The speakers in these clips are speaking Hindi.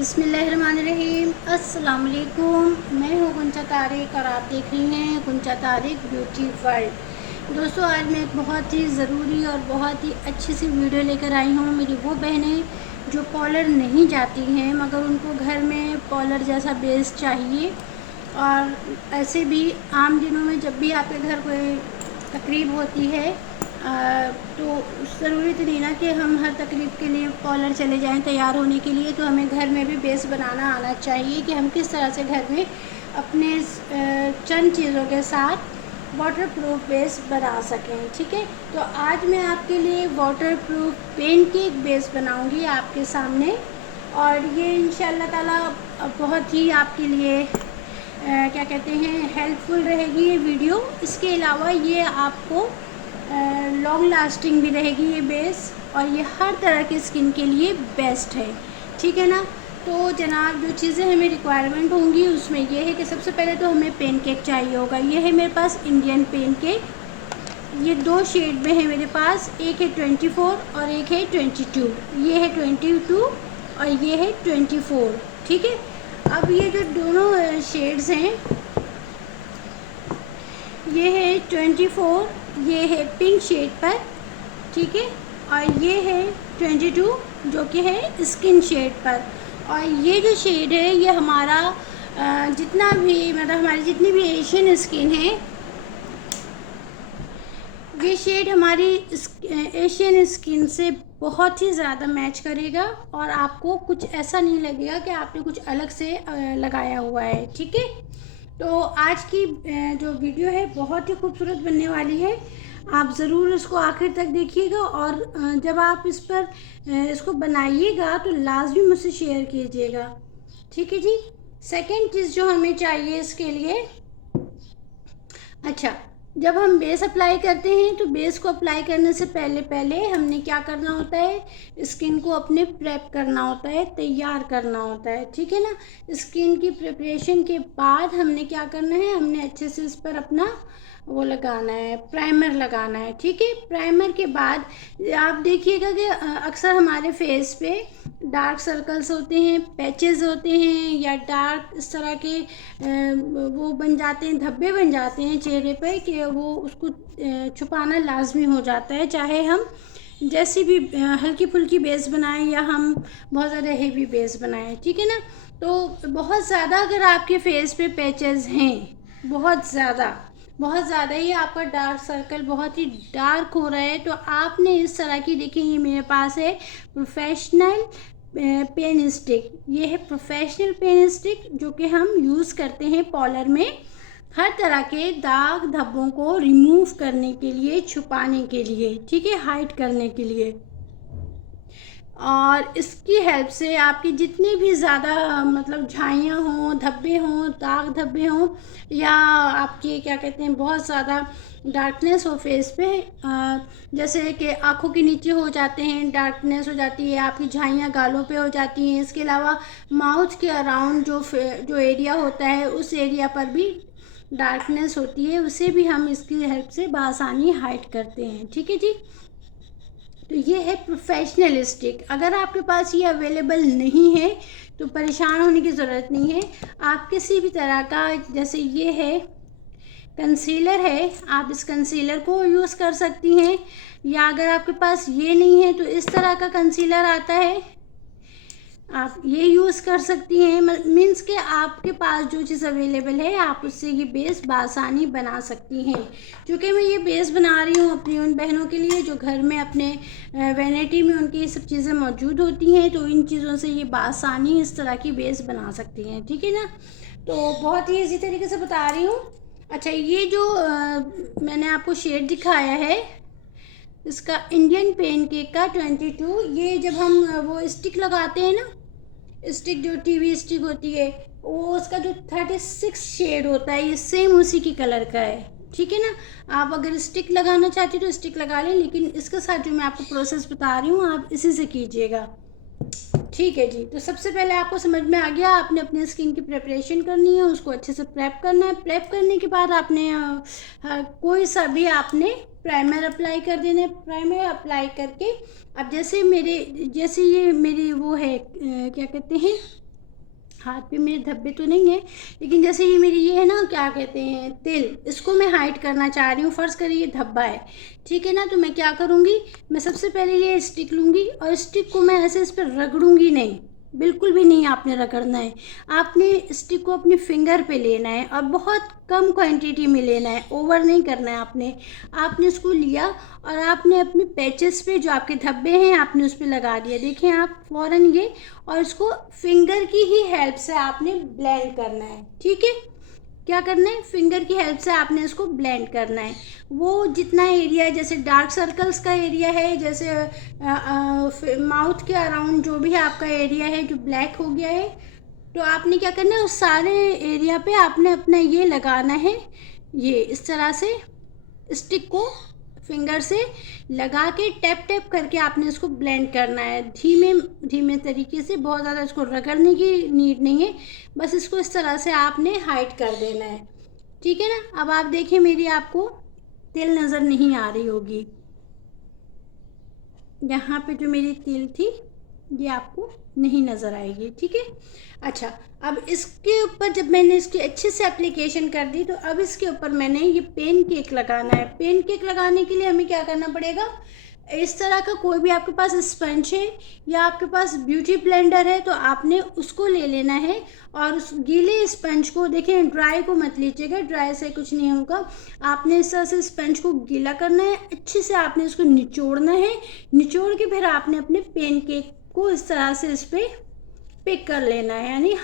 बिस्मिल्लाहिर्रहमानिर्रहीम। अस्सलाम वालेकुम। मैं हूँ गुंचा तारिक और आप देख रही हैं गुंचा तारिक ब्यूटी वर्ल्ड। दोस्तों, आज मैं एक बहुत ही ज़रूरी और बहुत ही अच्छी सी वीडियो लेकर आई हूँ। मेरी वो बहनें जो पार्लर नहीं जाती हैं मगर उनको घर में पार्लर जैसा बेस चाहिए, और ऐसे भी आम दिनों में जब भी आपके घर कोई तकरीब होती है तो ज़रूरी तो नहीं ना कि हम हर तकरीब के लिए पार्लर चले जाएं तैयार होने के लिए। तो हमें घर में भी बेस बनाना आना चाहिए कि हम किस तरह से घर में अपने चंद चीज़ों के साथ वाटरप्रूफ बेस बना सकें। ठीक है, तो आज मैं आपके लिए वाटरप्रूफ पेनकेक बेस बनाऊंगी आपके सामने, और ये इंशाल्लाह ताला बहुत ही आपके लिए क्या कहते हैं हेल्पफुल रहेगी ये वीडियो। इसके अलावा ये आपको लॉन्ग लास्टिंग भी रहेगी ये बेस, और ये हर तरह की स्किन के लिए बेस्ट है। ठीक है ना। तो जनाब, जो चीज़ें हमें रिक्वायरमेंट होंगी उसमें ये है कि सबसे पहले तो हमें पेनकेक चाहिए होगा। ये है मेरे पास इंडियन पेनकेक। ये दो शेड में है मेरे पास, एक है 24 और एक है 22। ये है 22 और ये है 24। ठीक है। अब ये जो दोनों शेड्स हैं, ये है 24, ये है पिंक शेड पर। ठीक है, और ये है 22 जो कि है स्किन शेड पर। और ये जो शेड है ये हमारा जितना भी मतलब हमारी जितनी भी एशियन स्किन है, ये शेड हमारी एशियन स्किन से बहुत ही ज़्यादा मैच करेगा, और आपको कुछ ऐसा नहीं लगेगा कि आपने कुछ अलग से लगाया हुआ है। ठीक है। तो आज की जो वीडियो है बहुत ही खूबसूरत बनने वाली है। आप ज़रूर इसको आखिर तक देखिएगा, और जब आप इस पर इसको बनाइएगा तो लाजमी मुझसे शेयर कीजिएगा। ठीक है जी। सेकंड चीज़ जो हमें चाहिए इसके लिए, अच्छा, जब हम बेस अप्लाई करते हैं तो बेस को अप्लाई करने से पहले पहले हमने क्या करना होता है, स्किन को अपने प्रेप करना होता है, तैयार करना होता है। ठीक है ना। स्किन की प्रिपरेशन के बाद हमने क्या करना है, हमने अच्छे से इस पर अपना वो लगाना है, प्राइमर लगाना है। ठीक है। प्राइमर के बाद आप देखिएगा कि अक्सर हमारे फेस पे डार्क सर्कल्स होते हैं, पैचेस होते हैं, या डार्क इस तरह के वो बन जाते हैं, धब्बे बन जाते हैं चेहरे पे कि वो उसको छुपाना लाजमी हो जाता है, चाहे हम जैसी भी हल्की फुल्की बेस बनाएं या हम बहुत ज़्यादा हेवी बेस बनाएं। ठीक है ना। तो बहुत ज़्यादा अगर आपके फेस पे पैचेस हैं, बहुत ज़्यादा ही आपका डार्क सर्कल बहुत ही डार्क हो रहा है, तो आपने इस तरह की, देखिए ये मेरे पास है प्रोफेशनल पेन स्टिक। ये है प्रोफेशनल पेन स्टिक जो कि हम यूज़ करते हैं पार्लर में हर तरह के दाग धब्बों को रिमूव करने के लिए, छुपाने के लिए। ठीक है, हाइड करने के लिए। और इसकी हेल्प से आपकी जितनी भी ज़्यादा मतलब झाइयाँ हों, धब्बे हों, दाग धब्बे हों, या आपके क्या कहते हैं बहुत ज़्यादा डार्कनेस हो फेस पे, जैसे कि आँखों के नीचे हो जाते हैं, डार्कनेस हो जाती है, आपकी झाइयाँ गालों पे हो जाती हैं। इसके अलावा माउथ के अराउंड जो एरिया होता है उस एरिया पर भी डार्कनेस होती है, उसे भी हम इसकी हेल्प से बआसानी हाइड करते हैं। ठीक है जी। तो ये है प्रोफेशनल स्टिक। अगर आपके पास ये अवेलेबल नहीं है तो परेशान होने की ज़रूरत नहीं है। आप किसी भी तरह का, जैसे ये है कंसीलर है, आप इस कंसीलर को यूज़ कर सकती हैं, या अगर आपके पास ये नहीं है तो इस तरह का कंसीलर आता है, आप ये यूज़ कर सकती हैं। मीन्स कि आपके पास जो चीज़ अवेलेबल है आप उससे ये बेस बआसानी बना सकती हैं। क्योंकि मैं ये बेस बना रही हूँ अपनी उन बहनों के लिए जो घर में अपने वैनिटी में उनकी ये सब चीज़ें मौजूद होती हैं, तो इन चीज़ों से ये बआसानी इस तरह की बेस बना सकती हैं। ठीक है ना। तो बहुत ही इसी तरीके से बता रही हूँ। अच्छा, ये जो मैंने आपको शेड दिखाया है इसका इंडियन पेनकेक का 22, ये जब हम वो स्टिक लगाते हैं ना, स्टिक जो टीवी स्टिक होती है, वो उसका जो 36 शेड होता है ये सेम उसी की कलर का है। ठीक है ना। आप अगर स्टिक लगाना चाहती तो स्टिक लगा लें, लेकिन इसके साथ जो मैं आपको प्रोसेस बता रही हूँ आप इसी से कीजिएगा। ठीक है जी। तो सबसे पहले आपको समझ में आ गया, आपने अपने स्किन की प्रिपरेशन करनी है, उसको अच्छे से प्रेप करना है। प्रेप करने के बाद आपने कोई सा भी आपने प्राइमर अप्लाई कर देना है। प्राइमर अप्लाई करके अब जैसे ये मेरी वो है क्या कहते हैं हाथ पे मेरे धब्बे तो नहीं है, लेकिन जैसे ये मेरी ये है ना, क्या कहते हैं, तिल, इसको मैं हाइड करना चाह रही हूँ। फ़र्ज़ करिए ये धब्बा है, ठीक है ना। तो मैं क्या करूँगी, मैं सबसे पहले ये स्टिक लूँगी और स्टिक को मैं ऐसे इस पर रगड़ूँगी नहीं, बिल्कुल भी नहीं आपने रगड़ना है। आपने स्टिक को अपने फिंगर पे लेना है और बहुत कम क्वांटिटी में लेना है, ओवर नहीं करना है आपने। आपने इसको लिया और आपने अपने पैचेस पे, जो आपके धब्बे हैं, आपने उस पर लगा दिया। देखें आप फ़ौरन ये, और इसको फिंगर की ही हेल्प से आपने ब्लेंड करना है, ठीक है। क्या करना है, फिंगर की हेल्प से आपने इसको ब्लेंड करना है। वो जितना एरिया है, जैसे डार्क सर्कल्स का एरिया है, जैसे माउथ के अराउंड जो भी है आपका एरिया है जो ब्लैक हो गया है, तो आपने क्या करना है, उस सारे एरिया पे आपने अपना ये लगाना है, ये इस तरह से स्टिक को फिंगर से लगा के टैप टैप करके आपने इसको ब्लेंड करना है, धीमे धीमे तरीके से। बहुत ज़्यादा इसको रगड़ने की नीड नहीं है, बस इसको इस तरह से आपने हाइड कर देना है, ठीक है ना। अब आप देखिए मेरी आपको तिल नज़र नहीं आ रही होगी, यहाँ पे जो मेरी तिल थी ये आपको नहीं नज़र आएगी, ठीक है। अच्छा, अब इसके ऊपर जब मैंने इसकी अच्छे से एप्लीकेशन कर दी, तो अब इसके ऊपर मैंने ये पेन केक लगाना है। पेन केक लगाने के लिए हमें क्या करना पड़ेगा, इस तरह का कोई भी आपके पास स्पंज है या आपके पास ब्यूटी ब्लेंडर है तो आपने उसको ले लेना है, और उस गीले स्पंज को, देखें ड्राई को मत लीजिएगा, ड्राई से कुछ नहीं होगा। आपने इस तरह से स्पंज को गीला करना है, अच्छे से आपने इसको निचोड़ना है। निचोड़ के फिर आपने अपने पेन केक को इस तरह से इस पर पिक कर लेना है, यानी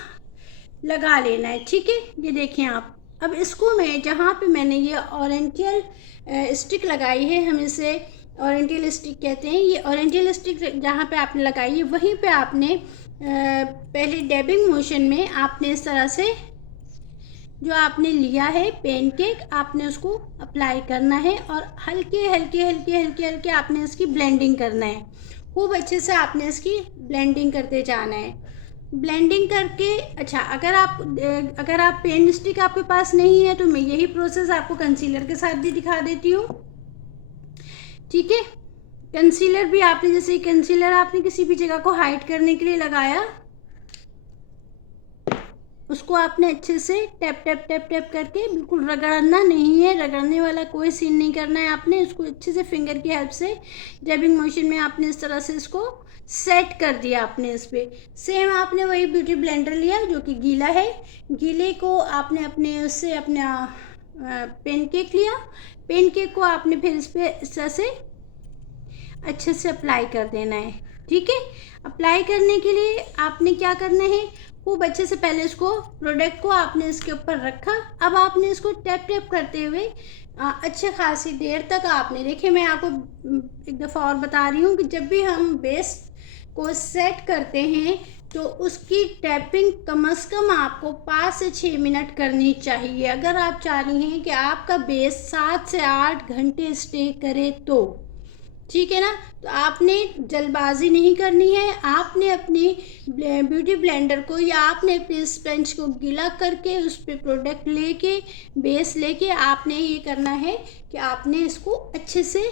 लगा लेना है, ठीक है। ये देखें आप, अब इसको मैं, जहाँ पे मैंने ये ओरिएंटल स्टिक लगाई है, हम इसे ओरिएंटल स्टिक कहते हैं, ये ओरिएंटल स्टिक जहाँ पे आपने लगाई है वहीं पे आपने पहले डैबिंग मोशन में आपने इस तरह से जो आपने लिया है पेन केक, आपने उसको अप्लाई करना है और हल्के हल्के हल्के हल्के हल्के आपने इसकी ब्लेंडिंग करना है। खूब अच्छे से आपने इसकी ब्लेंडिंग करते जाना है, ब्लेंडिंग करके। अच्छा, अगर आप पेन स्टिक आपके पास नहीं है तो मैं यही प्रोसेस आपको कंसीलर के साथ भी दिखा देती हूँ, ठीक है। कंसीलर भी आपने, जैसे कंसीलर आपने किसी भी जगह को हाइड करने के लिए लगाया, उसको आपने अच्छे से टैप टैप टैप टैप करके, बिल्कुल रगड़ना नहीं है, रगड़ने वाला कोई सीन नहीं करना है आपने। इसको अच्छे से फिंगर की हेल्प से डैबिंग मोशन में आपने इस तरह से इसको सेट कर दिया आपने इस पर। सेम आपने वही ब्यूटी ब्लेंडर लिया जो कि गीला है, गीले को आपने अपने उससे अपना पेन केक लिया, पेन केक को आपने फिर इस पर इस तरह से अच्छे से अप्लाई कर देना है, ठीक है। अप्लाई करने के लिए आपने क्या करना है, खूब अच्छे से पहले इसको, प्रोडक्ट को आपने इसके ऊपर रखा। अब आपने इसको टैप टैप करते हुए अच्छे खासी देर तक आपने, देखिए मैं आपको एक दफ़ा और बता रही हूँ कि जब भी हम बेस को सेट करते हैं तो उसकी टैपिंग कम से कम आपको 5 से 6 मिनट करनी चाहिए, अगर आप चाह रही हैं कि आपका बेस 7 से 8 घंटे स्टे करे तो, ठीक है ना। तो आपने जल्दबाजी नहीं करनी है, आपने अपनी ब्यूटी ब्लेंडर को या आपने अपने स्पंज को गीला करके उस पर प्रोडक्ट लेके, बेस लेके आपने ये करना है कि आपने इसको अच्छे से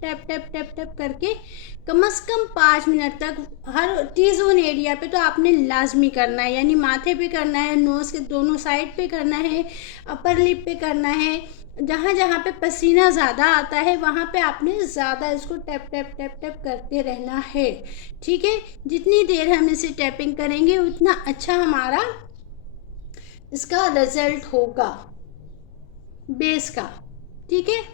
टैप टैप टैप टैप करके कम से कम 5 मिनट तक हर टी जोन एरिया पे तो आपने लाजमी करना है, यानी माथे पे करना है, नोज़ के दोनों साइड पे करना है, अपर लिप पे करना है, जहाँ जहाँ पे पसीना ज़्यादा आता है वहाँ पे आपने ज़्यादा इसको टैप टैप टैप टैप करते रहना है, ठीक है। जितनी देर हम इसे टैपिंग करेंगे उतना अच्छा हमारा इसका रिजल्ट होगा बेस का, ठीक है।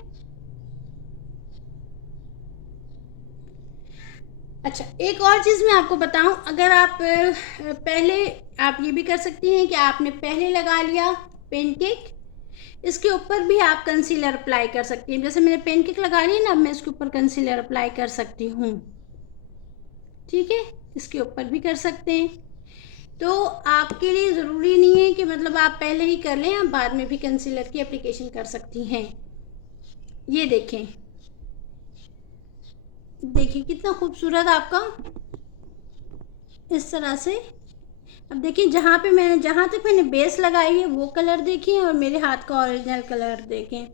अच्छा, एक और चीज़ मैं आपको बताऊं, अगर आप पहले, आप ये भी कर सकती हैं कि आपने पहले लगा लिया पेन केक, इसके ऊपर भी आप कंसीलर अप्लाई कर सकती हैं। जैसे मैंने पेन केक लगा ली ना, अब मैं इसके ऊपर कंसीलर अप्लाई कर सकती हूँ, ठीक है, इसके ऊपर भी कर सकते हैं। तो आपके लिए ज़रूरी नहीं है कि मतलब आप पहले ही कर लें, आप बाद में भी कंसीलर की एप्लीकेशन कर सकती हैं। ये देखें, देखिए कितना खूबसूरत आपका इस तरह से अब देखिए जहाँ तक मैंने बेस लगाई है वो कलर देखें और मेरे हाथ का ओरिजिनल कलर देखें,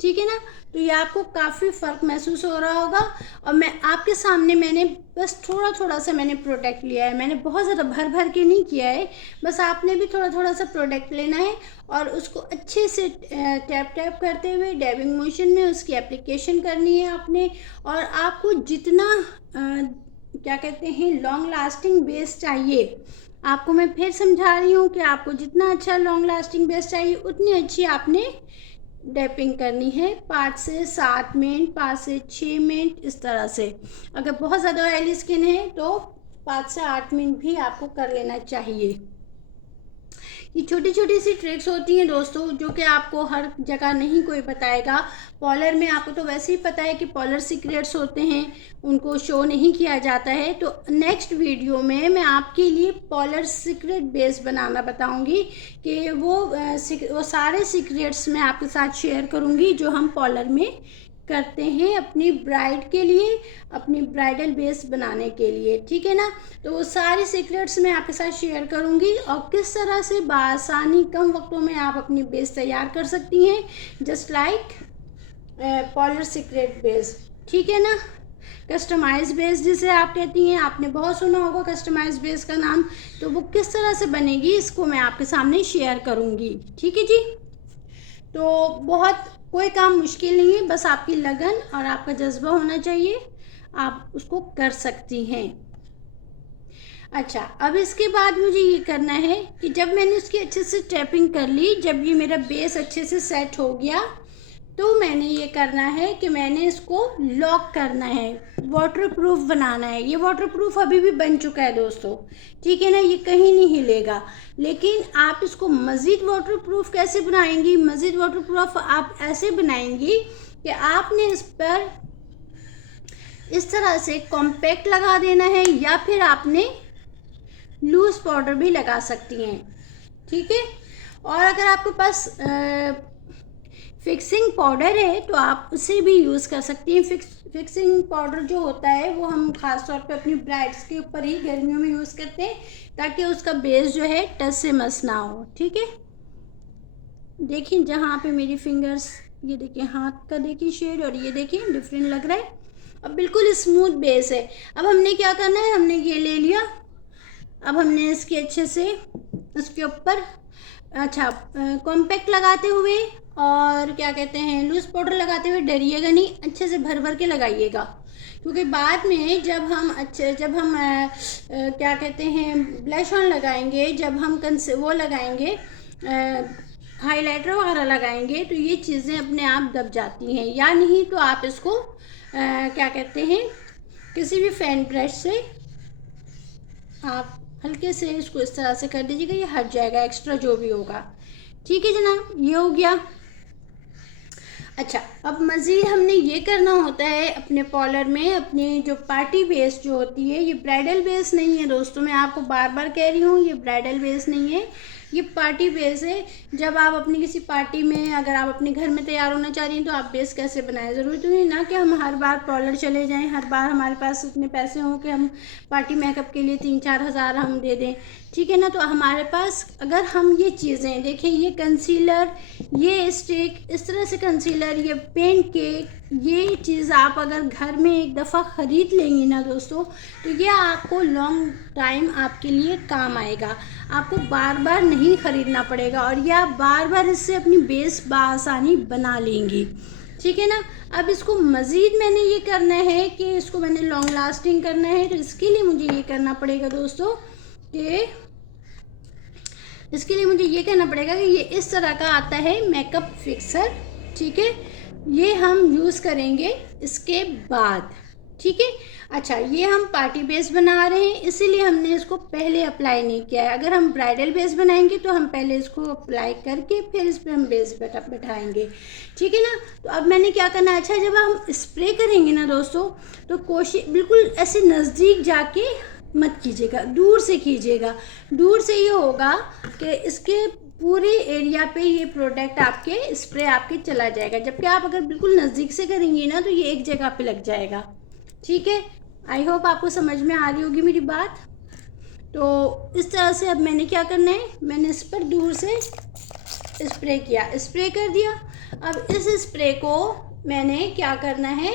ठीक है ना। तो ये आपको काफ़ी फ़र्क महसूस हो रहा होगा। और मैं आपके सामने मैंने बस थोड़ा थोड़ा सा मैंने प्रोडक्ट लिया है, मैंने बहुत ज़्यादा भर भर के नहीं किया है। बस आपने भी थोड़ा थोड़ा सा प्रोडक्ट लेना है और उसको अच्छे से टैप टैप करते हुए डैबिंग मोशन में उसकी एप्लीकेशन करनी है आपने। और आपको जितना क्या कहते हैं लॉन्ग लास्टिंग बेस चाहिए, आपको मैं फिर समझा रही हूँ कि आपको जितना अच्छा लॉन्ग लास्टिंग बेस चाहिए उतनी अच्छी आपने डैपिंग करनी है। 5 से 7 मिनट, 5 से 6 मिनट, इस तरह से। अगर बहुत ज़्यादा ऑयली स्किन है तो 5 से 8 मिनट भी आपको कर लेना चाहिए। ये छोटी छोटी सी ट्रिक्स होती हैं दोस्तों, जो कि आपको हर जगह नहीं कोई बताएगा। पार्लर में आपको तो वैसे ही पता है कि पार्लर सीक्रेट्स होते हैं, उनको शो नहीं किया जाता है। तो नेक्स्ट वीडियो में मैं आपके लिए पार्लर सीक्रेट बेस बनाना बताऊंगी कि वो सारे सीक्रेट्स मैं आपके साथ शेयर करूंगी जो हम पार्लर में करते हैं अपनी ब्राइड के लिए, अपनी ब्राइडल बेस बनाने के लिए, ठीक है ना। तो वो सारी सीक्रेट्स मैं आपके साथ शेयर करूंगी और किस तरह से बआसानी कम वक्तों में आप अपनी बेस तैयार कर सकती हैं, just like parlour secret base, ठीक है ना। कस्टमाइज बेस जिसे आप कहती हैं, आपने बहुत सुना होगा कस्टमाइज बेस का नाम। तो वो किस तरह से बनेगी इसको मैं आपके सामने शेयर करूंगी, ठीक है जी। तो बहुत कोई काम मुश्किल नहीं है, बस आपकी लगन और आपका जज्बा होना चाहिए, आप उसको कर सकती हैं। अच्छा, अब इसके बाद मुझे ये करना है कि जब मैंने उसकी अच्छे से टैपिंग कर ली, जब ये मेरा बेस अच्छे से सेट हो गया, तो मैंने ये करना है कि मैंने इसको लॉक करना है, वाटरप्रूफ बनाना है। ये वाटरप्रूफ अभी भी बन चुका है दोस्तों, ठीक है ना, ये कहीं नहीं हिलेगा। लेकिन आप इसको मज़ीद वाटरप्रूफ कैसे बनाएंगी? मज़ीद वाटरप्रूफ आप ऐसे बनाएंगी कि आपने इस पर इस तरह से कॉम्पैक्ट लगा देना है, या फिर आपने लूज़ पाउडर भी लगा सकती हैं, ठीक है। और अगर आपके पास फिक्सिंग पाउडर है तो आप उसे भी यूज़ कर सकती हैं। फिक्सिंग पाउडर जो होता है वो हम ख़ास तौर पे अपनी ब्राइड्स के ऊपर ही गर्मियों में यूज़ करते हैं, ताकि उसका बेस जो है टच से मस ना हो, ठीक है। देखिए जहाँ पे मेरी फिंगर्स, ये देखिए हाथ का देखिए शेड, और ये देखिए डिफरेंट लग रहा है। अब बिल्कुल स्मूथ बेस है। अब हमने क्या करना है, हमने ये ले लिया, अब हमने इसके अच्छे से उसके ऊपर अच्छा कॉम्पैक्ट लगाते हुए और क्या कहते हैं लूज़ पाउडर लगाते हुए डरिएगा नहीं, अच्छे से भर भर के लगाइएगा। क्योंकि बाद में जब हम क्या कहते हैं ब्लश ऑन लगाएंगे, जब हम वो लगाएंगे हाइलाइटर वगैरह लगाएंगे, तो ये चीज़ें अपने आप दब जाती हैं। या नहीं तो आप इसको क्या कहते हैं किसी भी फैन ब्रश से आप हल्के से इसको इस तरह से कर दीजिएगा, ये हट जाएगा एक्स्ट्रा जो भी होगा, ठीक है जनाब। ये हो गया। अच्छा, अब मज़ीद हमने ये करना होता है अपने पार्लर में, अपनी जो पार्टी बेस जो होती है, ये ब्राइडल बेस नहीं है दोस्तों, मैं आपको बार बार कह रही हूँ, ये ब्राइडल बेस नहीं है, ये पार्टी बेस है। जब आप अपनी किसी पार्टी में, अगर आप अपने घर में तैयार होना चाह रही हैं तो आप बेस कैसे बनाएं। ज़रूरी तो नहीं ना कि हम हर बार पार्लर चले जाएं, हर बार हमारे पास इतने पैसे हों कि हम पार्टी मेकअप के लिए 3-4 हज़ार हम दे दें, ठीक है ना। तो हमारे पास अगर हम ये चीज़ें देखें, ये कंसीलर, ये स्टिक, इस तरह से कंसीलर, ये पेंट केक, ये चीज़ आप अगर घर में एक दफ़ा ख़रीद लेंगी ना दोस्तों, तो ये आपको लॉन्ग टाइम आपके लिए काम आएगा, आपको बार बार नहीं ख़रीदना पड़ेगा, और ये आप बार बार इससे अपनी बेस बआसानी बना लेंगी, ठीक है ना। अब इसको मज़ीद मैंने ये करना है कि इसको मैंने लॉन्ग लास्टिंग करना है, तो इसके लिए मुझे ये करना पड़ेगा दोस्तों कि इसके लिए मुझे ये कहना पड़ेगा कि ये इस तरह का आता है मेकअप फिक्सर, ठीक है, ये हम यूज़ करेंगे इसके बाद, ठीक है। अच्छा, ये हम पार्टी बेस बना रहे हैं, इसीलिए हमने इसको पहले अप्लाई नहीं किया है। अगर हम ब्राइडल बेस बनाएंगे तो हम पहले इसको अप्लाई करके फिर इस पर हम बेस बैठाएंगे, ठीक है ना। तो अब मैंने क्या करना है, अच्छा जब हम स्प्रे करेंगे ना दोस्तों, तो कोशिश बिल्कुल ऐसे नज़दीक जाके मत कीजिएगा, दूर से कीजिएगा। दूर से ये होगा कि इसके पूरे एरिया पे ये प्रोडक्ट आपके स्प्रे आपके चला जाएगा, जबकि आप अगर बिल्कुल नज़दीक से करेंगी ना तो ये एक जगह पे लग जाएगा, ठीक है। आई होप आपको समझ में आ रही होगी मेरी बात। तो इस तरह से अब मैंने क्या करना है, मैंने इस पर दूर से स्प्रे किया, स्प्रे कर दिया। अब इस स्प्रे को मैंने क्या करना है,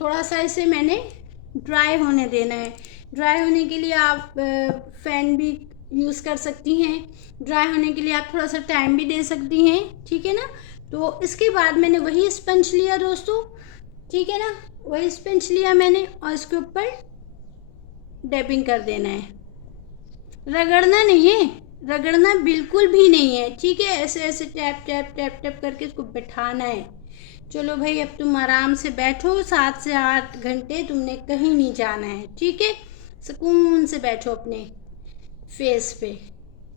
थोड़ा सा इसे मैंने ड्राई होने देना है। ड्राई होने के लिए आप फ़ैन भी यूज़ कर सकती हैं, ड्राई होने के लिए आप थोड़ा सा टाइम भी दे सकती हैं, ठीक है ना। तो इसके बाद मैंने वही स्पंज लिया दोस्तों, ठीक है ना, वही स्पंज लिया मैंने और इसके ऊपर डैबिंग कर देना है। रगड़ना नहीं है, रगड़ना बिल्कुल भी नहीं है, ठीक है। ऐसे ऐसे टैप टैप टैप टैप करके इसको बिठाना है। चलो भाई अब तुम आराम से बैठो, 7 से 8 घंटे तुमने कहीं नहीं जाना है, ठीक है। सुकून से बैठो अपने फेस पे,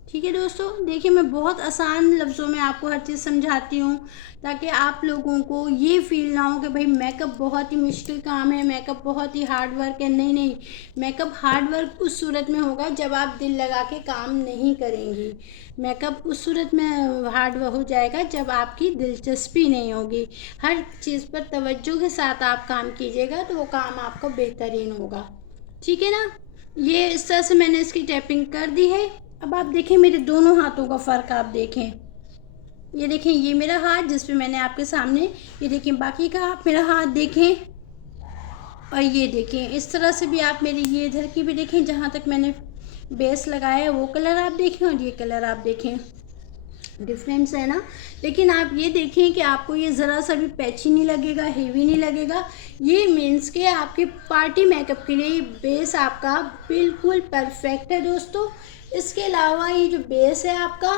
ठीक है दोस्तों। देखिए मैं बहुत आसान लफ्ज़ों में आपको हर चीज़ समझाती हूँ ताकि आप लोगों को ये फील ना हो कि भाई मेकअप बहुत ही मुश्किल काम है, मेकअप बहुत ही हार्ड वर्क है। नहीं नहीं, मेकअप हार्ड वर्क उस सूरत में होगा जब आप दिल लगा के काम नहीं करेंगी। मेकअप उस सूरत में हार्ड हो जाएगा जब आपकी दिलचस्पी नहीं होगी। हर चीज़ पर तवज्जो के साथ आप काम कीजिएगा तो वो काम आपका बेहतरीन होगा, ठीक है ना। ये इस तरह से मैंने इसकी टैपिंग कर दी है। अब आप देखें मेरे दोनों हाथों का फ़र्क, आप देखें, ये देखें, ये मेरा हाथ जिस पे मैंने आपके सामने, ये देखें, बाकी का आप मेरा हाथ देखें और ये देखें, इस तरह से भी आप मेरी ये इधर की भी देखें, जहाँ तक मैंने बेस लगाया है वो कलर आप देखें और ये कलर आप देखें, डिफरेंस है ना। लेकिन आप ये देखें कि आपको ये ज़रा सा भी पैची नहीं लगेगा, हेवी नहीं लगेगा। ये मीन्स के आपके पार्टी मेकअप के लिए बेस आपका बिल्कुल परफेक्ट है दोस्तों। इसके अलावा ये जो बेस है आपका,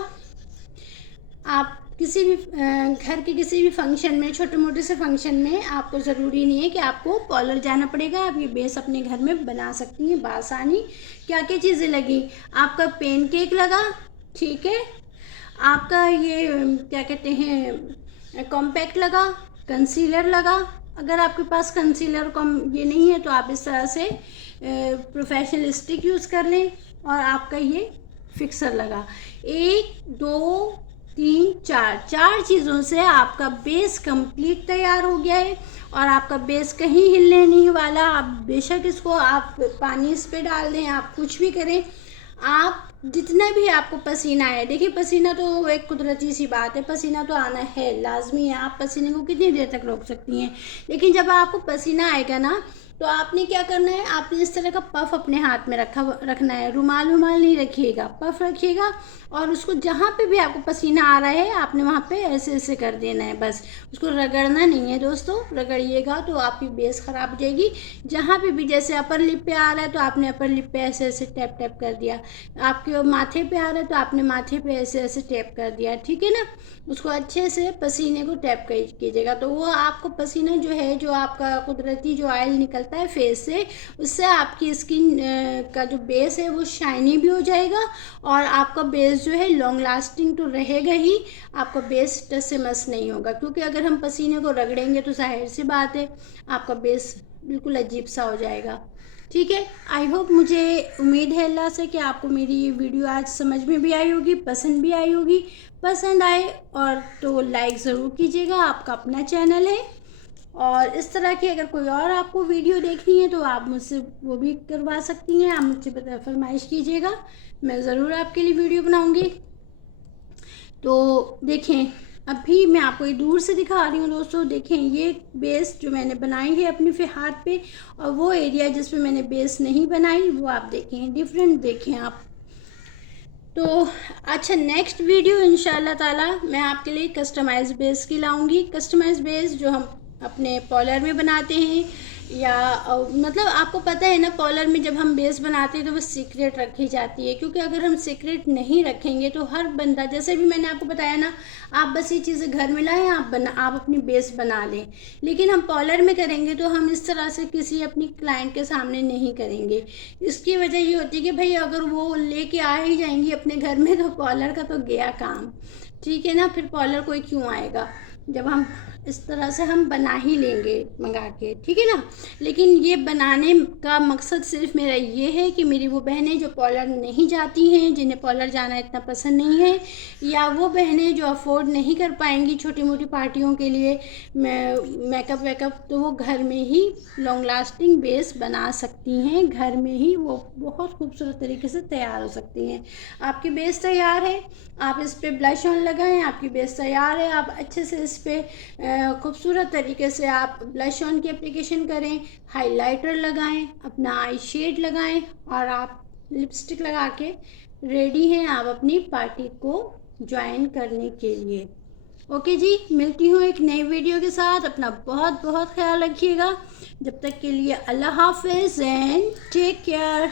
आप किसी भी घर के किसी भी फंक्शन में, छोटे मोटे से फंक्शन में, आपको ज़रूरी नहीं है कि आपको पार्लर जाना पड़ेगा। आप ये बेस अपने घर में बना सकती हैं बासानी। क्या क्या चीज़ें लगी, आपका पेन केक लगा, ठीक है, आपका ये क्या कहते हैं कॉम्पैक्ट लगा, कंसीलर लगा। अगर आपके पास कंसीलर कम ये नहीं है तो आप इस तरह से प्रोफेशनल स्टिक यूज़ कर लें और आपका ये फिक्सर लगा। 1 2 3 4 चीज़ों से आपका बेस कंप्लीट तैयार हो गया है और आपका बेस कहीं हिलने नहीं वाला। आप बेशक इसको आप पानी इस पर डाल दें, आप कुछ भी करें, आप जितना भी आपको पसीना आए, देखिए पसीना तो एक कुदरती सी बात है, पसीना तो आना है, लाजमी है। आप पसीने को कितनी देर तक रोक सकती हैं, लेकिन जब आपको पसीना आएगा ना तो आपने क्या करना है, आपने इस तरह का पफ अपने हाथ में रखना है। रुमाल नहीं रखिएगा, पफ रखिएगा और उसको जहाँ पे भी आपको पसीना आ रहा है आपने वहाँ पे ऐसे ऐसे कर देना है, बस उसको रगड़ना नहीं है दोस्तों। रगड़िएगा तो आपकी बेस ख़राब हो जाएगी। जहाँ पे भी, जैसे अपर लिप पे आ रहा है तो आपने अपर लिप पे ऐसे ऐसे टैप टैप कर दिया, आपके माथे पे आ रहा है तो आपने माथे पे ऐसे ऐसे टैप कर दिया, ठीक है ना। उसको अच्छे से पसीने को टैप कीजिएगा तो वो आपको पसीना जो है, जो आपका कुदरती जो ऑयल निकलता है फेस से, उससे आपकी स्किन का जो बेस है वो शाइनी भी हो जाएगा और आपका बेस जो है लॉन्ग लास्टिंग तो रहेगा ही, आपका बेस टस से मस नहीं होगा। क्योंकि अगर हम पसीने को रगड़ेंगे तो जाहिर सी बात है आपका बेस बिल्कुल अजीब सा हो जाएगा, ठीक है। आई होप, मुझे उम्मीद है अल्लाह से कि आपको मेरी ये वीडियो आज समझ में भी आई होगी, पसंद भी आई होगी। पसंद आए और तो लाइक ज़रूर कीजिएगा, आपका अपना चैनल है। और इस तरह की अगर कोई और आपको वीडियो देखनी है तो आप मुझसे वो भी करवा सकती हैं, आप मुझसे फरमाइश कीजिएगा, मैं ज़रूर आपके लिए वीडियो बनाऊँगी। तो देखें, अभी मैं आपको ये दूर से दिखा रही हूँ दोस्तों। देखें ये बेस जो मैंने बनाई है अपने हाथ पे, और वो एरिया जिसमें मैंने बेस नहीं बनाई वो आप देखें, डिफरेंट देखें आप। तो अच्छा, नेक्स्ट वीडियो इंशाल्लाह ताला मैं आपके लिए कस्टमाइज बेस की लाऊंगी। कस्टमाइज बेस जो हम अपने पार्लर में बनाते हैं, या मतलब आपको पता है ना, पार्लर में जब हम बेस बनाते हैं तो वो सीक्रेट रखी जाती है। क्योंकि अगर हम सीक्रेट नहीं रखेंगे तो हर बंदा, जैसे भी मैंने आपको बताया ना, आप बस ये चीज़ें घर में लाएं, आप अपनी बेस बना लें। लेकिन हम पार्लर में करेंगे तो हम इस तरह से किसी अपनी क्लाइंट के सामने नहीं करेंगे। इसकी वजह ये होती है कि भाई अगर वो लेके आ ही जाएंगी अपने घर में तो पार्लर का तो गया काम, ठीक है ना, फिर पार्लर कोई क्यों आएगा। जब हम इस तरह से हम बना ही लेंगे मंगा के, ठीक है ना। लेकिन ये बनाने का मकसद सिर्फ मेरा ये है कि मेरी वो बहनें जो पार्लर नहीं जाती हैं, जिन्हें पार्लर जाना इतना पसंद नहीं है, या वो बहनें जो अफोर्ड नहीं कर पाएंगी छोटी मोटी पार्टियों के लिए मेकअप वेकअप, तो वो घर में ही लॉन्ग लास्टिंग बेस बना सकती हैं। घर में ही वो बहुत खूबसूरत तरीके से तैयार हो सकती हैं। आपकी बेस तैयार है, आप इस पर ब्लश ऑन लगाएं, आपकी बेस तैयार है। आप अच्छे से इस पर खूबसूरत तरीके से आप ब्लश ऑन की एप्लीकेशन करें, हाइलाइटर लगाएं, अपना आई शेड लगाएं, और आप लिपस्टिक लगा के रेडी हैं आप अपनी पार्टी को ज्वाइन करने के लिए। ओके जी, मिलती हूँ एक नई वीडियो के साथ। अपना बहुत बहुत ख्याल रखिएगा। जब तक के लिए अल्लाह हाफिज़ एंड टेक केयर।